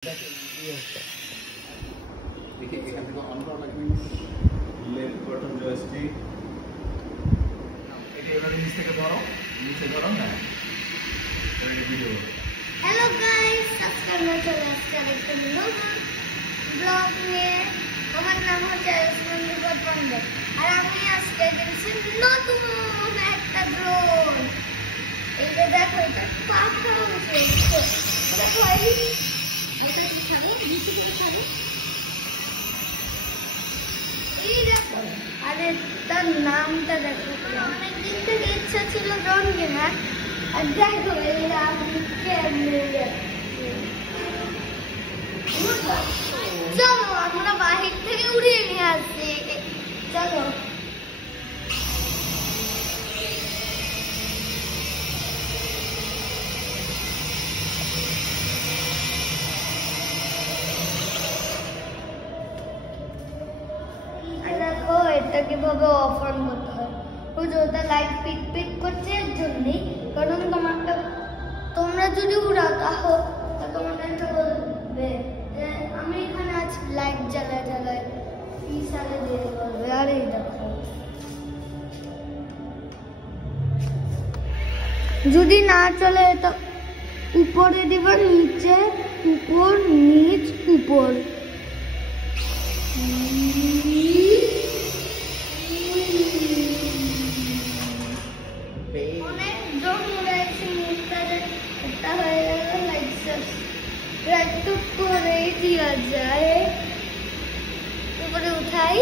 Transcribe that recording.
Hello guys, subscribe में चले আসছে ব্লগ নিয়ে। আমার নাম হচ্ছে মন্দির পন্ডে, আর আমি আজকে দেখছি নতুন একটা ড্রোন। এই যে দেখো, এটা পাখা উঠছে, এটা কয়লি, এটা কি খাবে, নিচে থেকে খাবে। এই দেখো, আরে তার নামটা দেখো। অনেকদিন থেকে ইচ্ছা ছিল ড্রোন কেনার, আর দেখো এই আমি কেমনে চলো আমরা বাহির থেকে উড়িয়ে নিয়ে আসছি। চলো দেখো এটা কিভাবে অফ অন করতে হয়। ওই যে ওটা লাইট পিক পিক করছে এর জন্যই, কারণ তোমরা যদি উড়াও তাহলে তোমাদেরকে বলবে যে আমি এখানে আছি, লাইট জ্বালায় জ্বালায় কি সালে দিয়ে বলবে। আর এই দেখো, যদি না চলে তো উপরে দিবা, নিচে, উপর, নিচ, উপর। অনেক ড্রোন উড়াইছি, এটা হয়ে গেল লাইট করেই দেওয়া যায়। উপরে উঠাই।